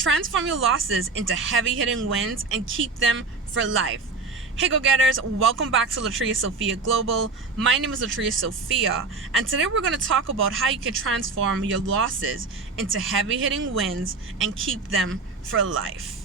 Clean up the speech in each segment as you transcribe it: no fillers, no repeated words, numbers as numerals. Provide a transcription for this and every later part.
Transform your losses into heavy-hitting wins and keep them for life. Hey go-getters, welcome back to Latria Sophia Global. My name is Latria Sophia, and today we're going to talk about how you can transform your losses into heavy-hitting wins and keep them for life.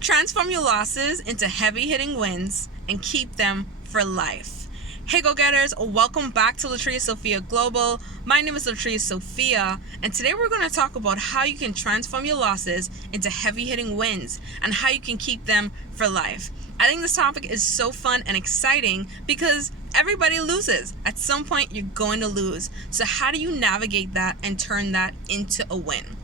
Transform your losses into heavy-hitting wins and keep them for life. Hey go-getters, welcome back to Latria Sophia Global. My name is Latria Sophia, and today we're going to talk about how you can transform your losses into heavy-hitting wins and how you can keep them for life. I think this topic is so fun and exciting because everybody loses. At some point, you're going to lose. So how do you navigate that and turn that into a win?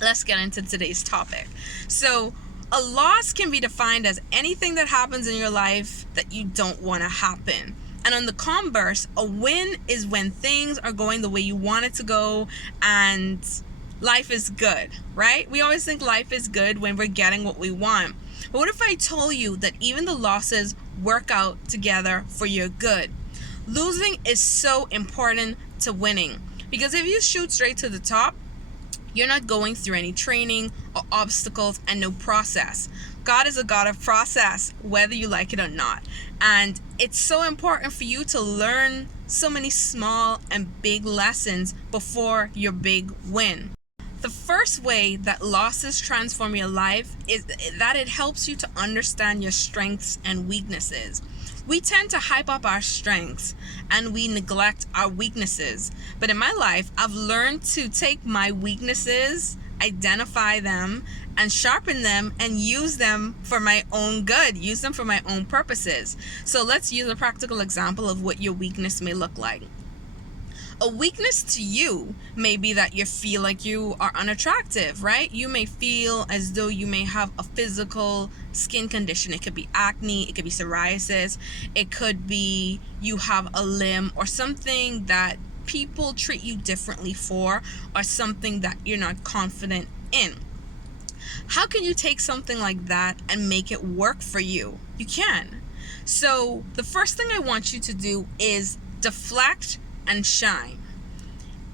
Let's get into today's topic. So, a loss can be defined as anything that happens in your life that you don't want to happen. And on the converse, a win is when things are going the way you want it to go and life is good, right? We always think life is good when we're getting what we want. But what if I told you that even the losses work out together for your good? Losing is so important to winning, because if you shoot straight to the top, you're not going through any training or obstacles and no process. God is a God of process, whether you like it or not. And it's so important for you to learn so many small and big lessons before your big win. The first way that losses transform your life is that it helps you to understand your strengths and weaknesses. We tend to hype up our strengths and we neglect our weaknesses. But in my life, I've learned to take my weaknesses, identify them, and sharpen them and use them for my own good, use them for my own purposes. So let's use a practical example of what your weakness may look like. A weakness to you may be that you feel like you are unattractive, right? You may feel as though you may have a physical skin condition. It could be acne, it could be psoriasis, it could be you have a limb or something that people treat you differently for, or something that you're not confident in. How can you take something like that and make it work for you? You can. So the first thing I want you to do is deflect and shine.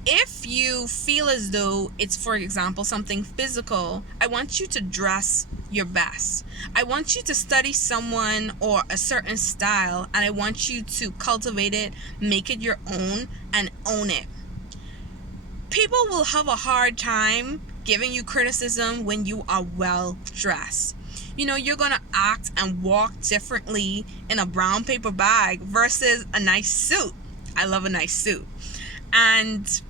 If you feel as though it's, for example, something physical, I want you to dress your best. I want you to study someone or a certain style, and I want you to cultivate it, make it your own, and own it. People will have a hard time giving you criticism when you are well dressed. You know, you're going to act and walk differently in a brown paper bag versus a nice suit. I love a nice suit. And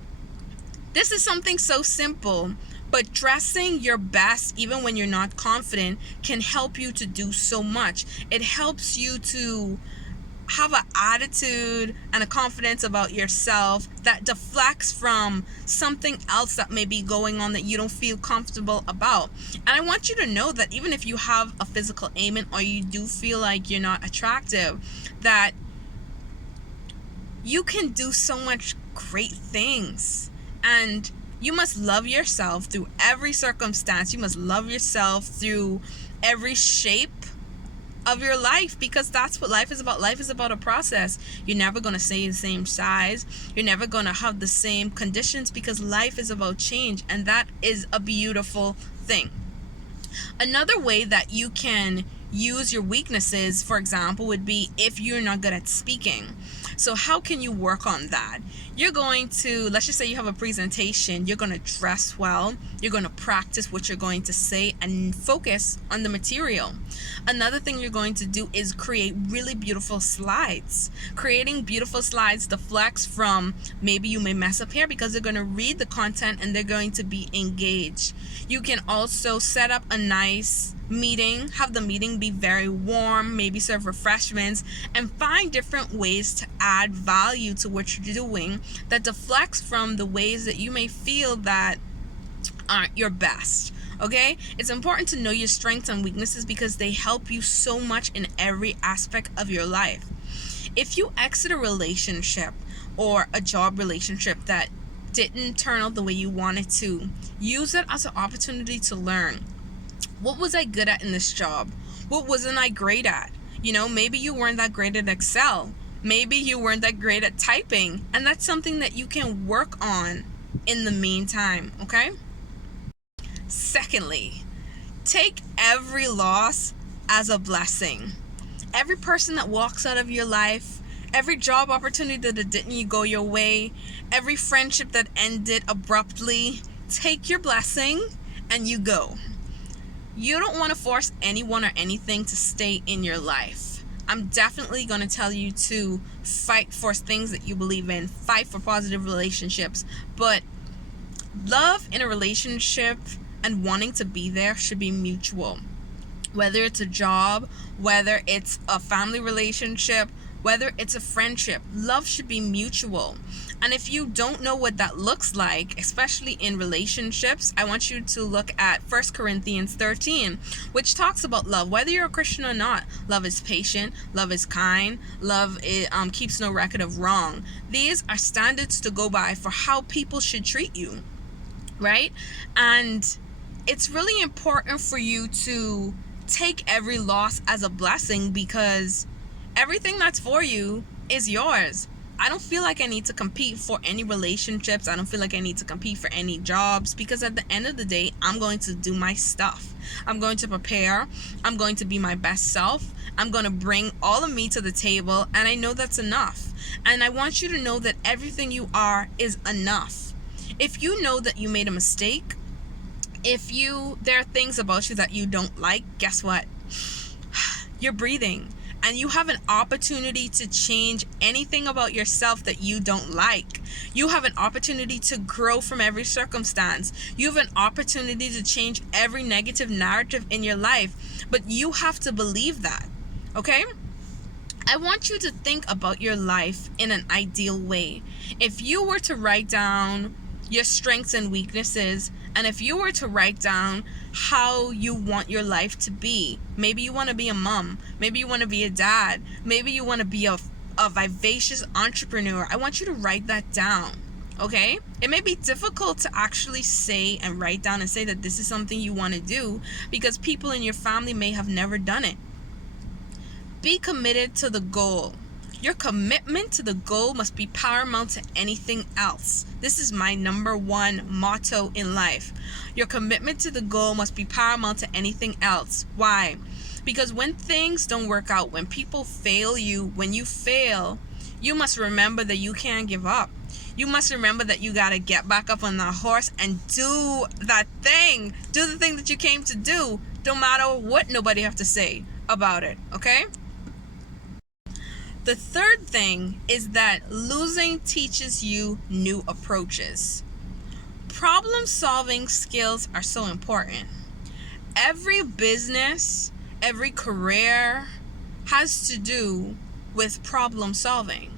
this is something so simple, but dressing your best, even when you're not confident, can help you to do so much. It helps you to have an attitude and a confidence about yourself that deflects from something else that may be going on that you don't feel comfortable about. And I want you to know that even if you have a physical ailment or you do feel like you're not attractive, that you can do so much great things. And you must love yourself through every circumstance. You must love yourself through every shape of your life, because that's what life is about. Life is about a process. You're never going to stay the same size. You're never going to have the same conditions, because life is about change, and that is a beautiful thing. Another way that you can use your weaknesses, for example, would be if you're not good at speaking. So how can you work on that? You're going to, let's just say you have a presentation, you're going to dress well, you're going to practice what you're going to say and focus on the material. Another thing you're going to do is create really beautiful slides. Creating beautiful slides deflects from maybe you may mess up here, because they're going to read the content and they're going to be engaged. You can also set up a nice meeting, have the meeting be very warm, maybe serve refreshments, and find different ways to add value to what you're doing that deflects from the ways that you may feel that aren't your best. Okay, it's important to know your strengths and weaknesses because they help you so much in every aspect of your life. If you exit a relationship or a job relationship that didn't turn out the way you wanted to, use it as an opportunity to learn. What was I good at in this job? What wasn't I great at? Maybe you weren't that great at Excel. Maybe you weren't that great at typing. And that's something that you can work on in the meantime, okay? Secondly, take every loss as a blessing. Every person that walks out of your life, every job opportunity that didn't go your way, every friendship that ended abruptly, take your blessing and you go. You don't want to force anyone or anything to stay in your life. I'm definitely going to tell you to fight for things that you believe in, fight for positive relationships, but love in a relationship and wanting to be there should be mutual. Whether it's a job, whether it's a family relationship, whether it's a friendship, love should be mutual. And if you don't know what that looks like, especially in relationships, I want you to look at 1 Corinthians 13, which talks about love. Whether you're a Christian or not, love is patient, love is kind, love keeps no record of wrong. These are standards to go by for how people should treat you, right? And it's really important for you to take every loss as a blessing, because everything that's for you is yours. I don't feel like I need to compete for any relationships. I don't feel like I need to compete for any jobs, because at the end of the day, I'm going to do my stuff. I'm going to prepare. I'm going to be my best self. I'm going to bring all of me to the table, and I know that's enough. And I want you to know that everything you are is enough. If you know that you made a mistake, there are things about you that you don't like, guess what? You're breathing. And you have an opportunity to change anything about yourself that you don't like. You have an opportunity to grow from every circumstance. You have an opportunity to change every negative narrative in your life. But you have to believe that, okay? I want you to think about your life in an ideal way. If you were to write down your strengths and weaknesses, and if you were to write down how you want your life to be, maybe you want to be a mom, maybe you want to be a dad, maybe you want to be a vivacious entrepreneur, I want you to write that down, okay? It may be difficult to actually say and write down and say that this is something you want to do, because people in your family may have never done it. Be committed to the goal. Your commitment to the goal must be paramount to anything else. This is my number one motto in life. Your commitment to the goal must be paramount to anything else. Why? Because when things don't work out, when people fail you, when you fail, you must remember that you can't give up. You must remember that you got to get back up on that horse and do that thing. Do the thing that you came to do, no matter what nobody have to say about it, okay? The third thing is that losing teaches you new approaches. Problem-solving skills are so important. Every business, every career has to do with problem solving.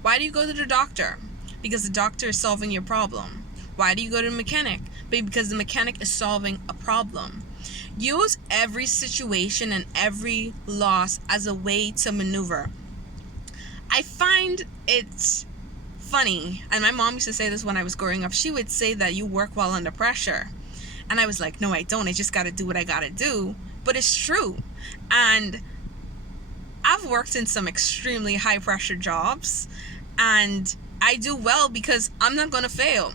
Why do you go to the doctor? Because the doctor is solving your problem. Why do you go to the mechanic? Because the mechanic is solving a problem. Use every situation and every loss as a way to maneuver. I find it funny, and my mom used to say this when I was growing up. She would say that you work well under pressure. And I was like, no, I don't. I just got to do what I got to do. But it's true. And I've worked in some extremely high pressure jobs, and I do well because I'm not going to fail.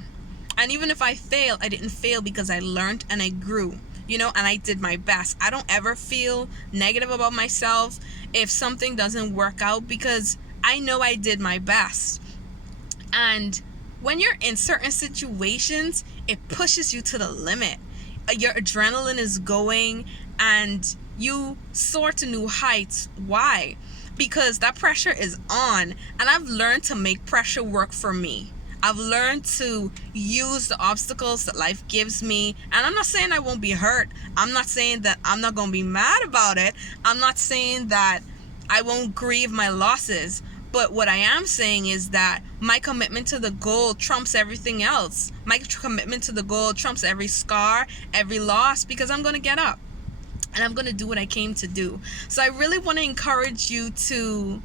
And even if I fail, I didn't fail because I learned and I grew, and I did my best. I don't ever feel negative about myself if something doesn't work out, because I know I did my best. And when you're in certain situations, it pushes you to the limit. Your adrenaline is going and you soar to new heights. Why? Because that pressure is on, and I've learned to make pressure work for me. I've learned to use the obstacles that life gives me. And I'm not saying I won't be hurt. I'm not saying that I'm not going to be mad about it. I'm not saying that I won't grieve my losses. But what I am saying is that my commitment to the goal trumps everything else. My commitment to the goal trumps every scar, every loss, because I'm going to get up and I'm going to do what I came to do. So I really want to encourage you to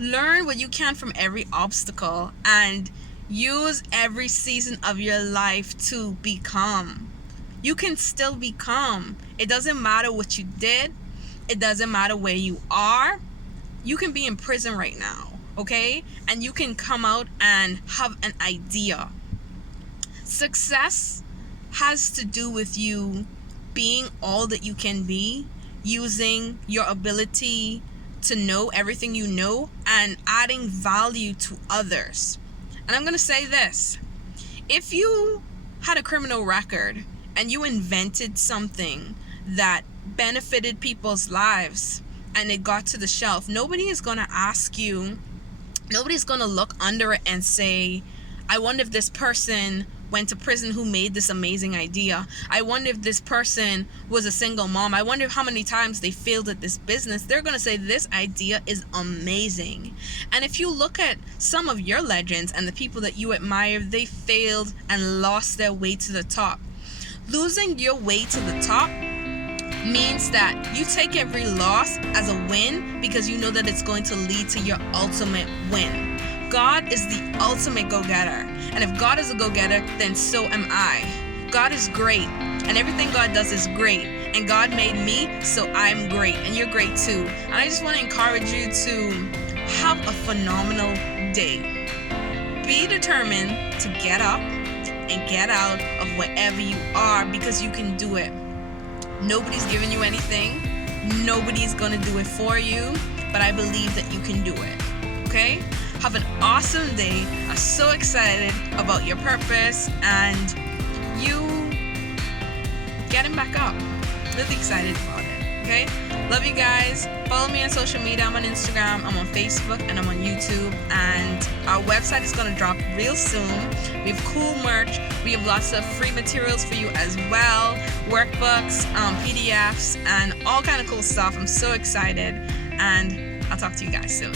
Learn what you can from every obstacle and use every season of your life to become. You can still become. It doesn't matter what you did. It doesn't matter where you are. You can be in prison right now, okay? And you can come out and have an idea. Success has to do with you being all that you can be, using your ability to know everything you know, and adding value to others. And I'm going to say this. If you had a criminal record and you invented something that benefited people's lives and it got to the shelf, nobody is going to ask you, nobody's going to look under it and say, I wonder if this person went to prison who made this amazing idea. I wonder if this person was a single mom. I wonder how many times they failed at this business. They're going to say this idea is amazing. And if you look at some of your legends and the people that you admire, they failed and lost their way to the top. Losing your way to the top means that you take every loss as a win because you know that it's going to lead to your ultimate win. God is the ultimate go-getter. And if God is a go-getter, then so am I. God is great. And everything God does is great. And God made me, so I'm great. And you're great too. And I just want to encourage you to have a phenomenal day. Be determined to get up and get out of wherever you are because you can do it. Nobody's giving you anything. Nobody's going to do it for you. But I believe that you can do it. Okay? Have an awesome day. I'm so excited about your purpose and you getting back up. Really excited about it. Okay? Love you guys. Follow me on social media. I'm on Instagram, I'm on Facebook, and I'm on YouTube. And our website is going to drop real soon. We have cool merch. We have lots of free materials for you as well. Workbooks, PDFs, and all kind of cool stuff. I'm so excited. And I'll talk to you guys soon.